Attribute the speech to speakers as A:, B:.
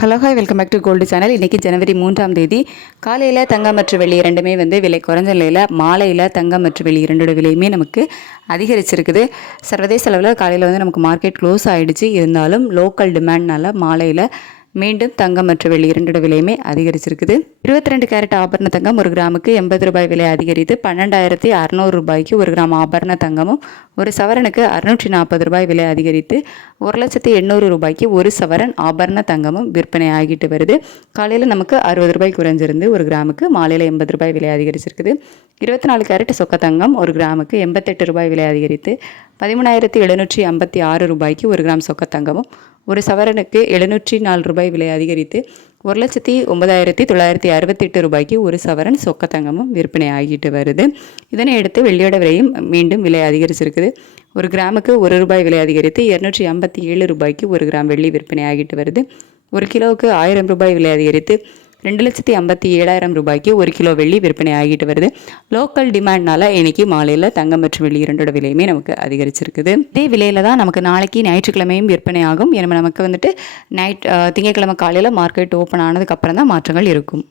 A: Hello hi welcome back to gold channel இன்றைக்கி ஜனவரி மூன்றாம் தேதி. காலையில் தங்கம் மற்றும் வெள்ளி இரண்டுமே வந்து விலை குறைஞ்ச நிலையில் மாலையில் தங்கம் மற்றும் வெள்ளி இரண்டோட விலையுமே நமக்கு அதிகரிச்சிருக்குது. சர்வதேச அளவில் காலையில் வந்து நமக்கு மார்க்கெட் க்ளோஸ் ஆகிடுச்சு இருந்தாலும் லோக்கல் டிமாண்ட்னால மாலையில் மீண்டும் தங்கம் மற்றும் வெள்ளி இரண்டோட விலையுமே அதிகரிச்சிருக்குது. இருபத்தி ரெண்டு கேரட் ஆபரண தங்கம் ஒரு கிராமுக்கு எண்பது ரூபாய் விலை அதிகரித்து பன்னெண்டாயிரத்தி அறநூறு ரூபாய்க்கு ஒரு கிராம் ஆபரண தங்கமும் ஒரு சவரனுக்கு அறுநூற்றி நாற்பது ரூபாய் விலை அதிகரித்து ஒரு லட்சத்தி எண்ணூறு ரூபாய்க்கு ஒரு சவரன் ஆபரண தங்கமும் விற்பனை ஆகிட்டு வருது. காலையில் நமக்கு அறுபது ரூபாய் குறைஞ்சிருந்து ஒரு கிராமுக்கு மாலையில் எண்பது ரூபாய் விலை அதிகரிச்சிருக்குது. இருபத்தி நாலு கேரட் சொக்க தங்கம் ஒரு கிராமுக்கு எண்பத்தெட்டு ரூபாய் விலை அதிகரித்து பதிமூணாயிரத்தி எழுநூற்றி ஐம்பத்தி ஆறு ரூபாய்க்கு ஒரு கிராம் சொக்க தங்கமும் ஒரு சவரனுக்கு எழுநூற்றி நாலு ரூபாய் விலை அதிகரித்து ஒரு லட்சத்தி ஒன்பதாயிரத்தி தொள்ளாயிரத்தி அறுபத்தெட்டு ரூபாய்க்கு ஒரு சவரன் சொக்கத்தங்கமும் விற்பனை ஆகிட்டு வருது. இதனை அடுத்து வெள்ளியோட விலையும் மீண்டும் விலை அதிகரிச்சிருக்குது. ஒரு கிராமுக்கு ஒரு ரூபாய் விலை அதிகரித்து இரநூற்றி ஐம்பத்தி ஏழு ரூபாய்க்கு ஒரு கிராம் வெள்ளி விற்பனை ஆகிட்டு வருது. ஒரு கிலோவுக்கு ஆயிரம் ரூபாய் விலை அதிகரித்து ரெண்டு லட்சத்தி ஐம்பத்தி ஏழாயிரம் ரூபாய்க்கு ஒரு கிலோ வெள்ளி விற்பனை ஆகிட்டு வருது. லோக்கல் டிமாண்ட்னால இன்னைக்கு மாலையில் தங்கம் மற்றும் வெள்ளி இரண்டோட விலையுமே நமக்கு அதிகரிச்சிருக்குது. இதே விலையில தான் நமக்கு நாளைக்கு ஞாயிற்றுக்கிழமையும் விற்பனை ஆகும் ஏன்னா நமக்கு வந்துட்டு நைட் திங்கட்கிழமை காலையில் மார்க்கெட் ஓப்பன் ஆனதுக்கப்புறம் தான் மாற்றங்கள் இருக்கும்.